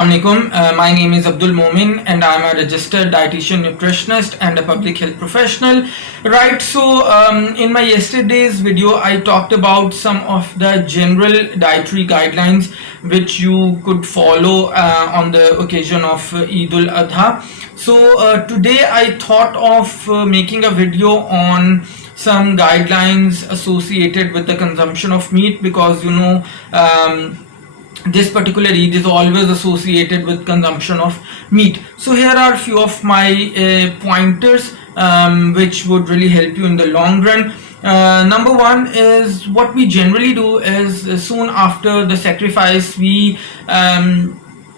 Assalamualaikum. My name is Abdul Momin and I'm a registered dietitian nutritionist and a public health professional. Right, so in my yesterday's video, I talked about some of the general dietary guidelines which you could follow on the occasion of Eid-ul-Azha. So today I thought of making a video on some guidelines associated with the consumption of meat because this particular Eid is always associated with consumption of meat. So here are a few of my pointers which would really help you in the long run. Number one is what we generally do is soon after the sacrifice we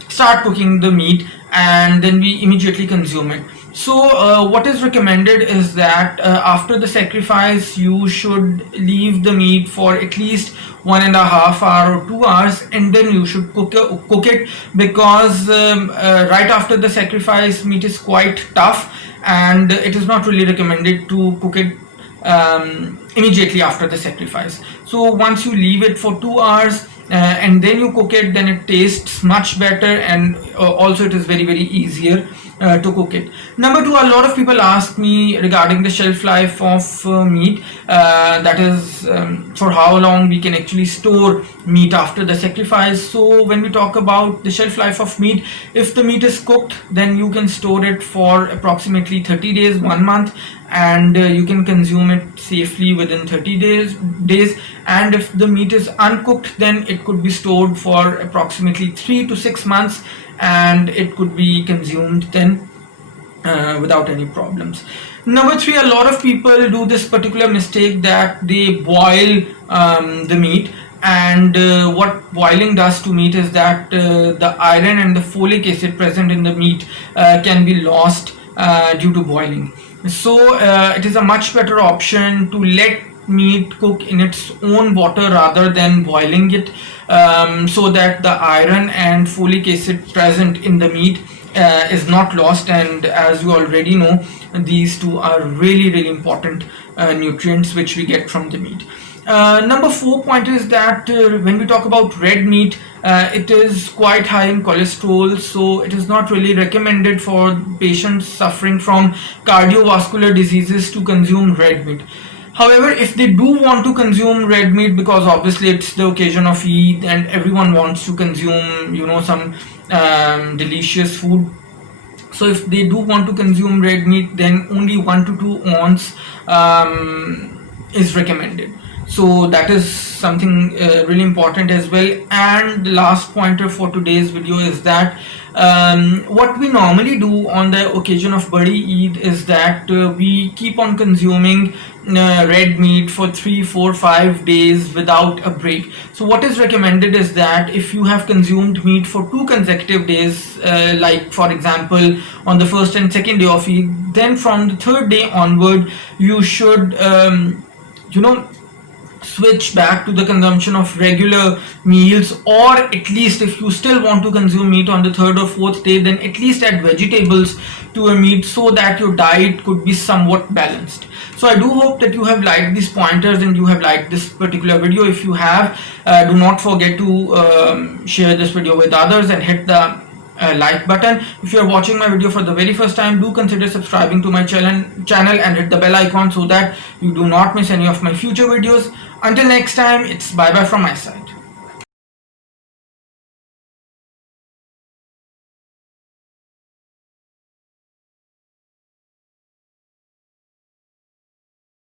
start cooking the meat and then we immediately consume it. So what is recommended is that after the sacrifice you should leave the meat for at least 1.5 hours or 2 hours and then you should cook it because right after the sacrifice meat is quite tough and it is not really recommended to cook it immediately after the sacrifice. So once you leave it for 2 hours and then you cook it, then it tastes much better and also it is very easier to cook it. Number two, a lot of people ask me regarding the shelf life of meat, that is for how long we can actually store meat after the sacrifice. So when we talk about the shelf life of meat, if the meat is cooked, then you can store it for approximately 30 days, 1 month, and you can consume it safely within 30 days. And if the meat is uncooked, then it could be stored for approximately 3 to 6 months and it could be consumed then without any problems. Number three, a lot of people do this particular mistake that they boil the meat, and what boiling does to meat is that the iron and the folic acid present in the meat can be lost due to boiling. So it is a much better option to let meat cook in its own water rather than boiling it, so that the iron and folic acid present in the meat is not lost. And as you already know, these two are really important nutrients which we get from the meat. Number four point is that when we talk about red meat, it is quite high in cholesterol, so it is not really recommended for patients suffering from cardiovascular diseases to consume red meat. However, if they do want to consume red meat, because obviously it's the occasion of Eid and everyone wants to consume some delicious food, so if they do want to consume red meat, then only 1 to 2 ounce is recommended. So that is something really important as well. And the last pointer for today's video is that what we normally do on the occasion of Badi Eid is that we keep on consuming red meat for 3, 4, 5 days without a break. So what is recommended is that if you have consumed meat for 2 consecutive days, like for example on the first and second day of Eid, then from the third day onward you should switch back to the consumption of regular meals, or at least if you still want to consume meat on the third or fourth day, then at least add vegetables to a meat so that your diet could be somewhat balanced. So I do hope that you have liked these pointers and you have liked this particular video. If you have, do not forget to share this video with others and hit the like button. If you are watching my video for the very first time, do consider subscribing to my channel and hit the bell icon so that you do not miss any of my future videos. Until next time, it's bye bye from my side.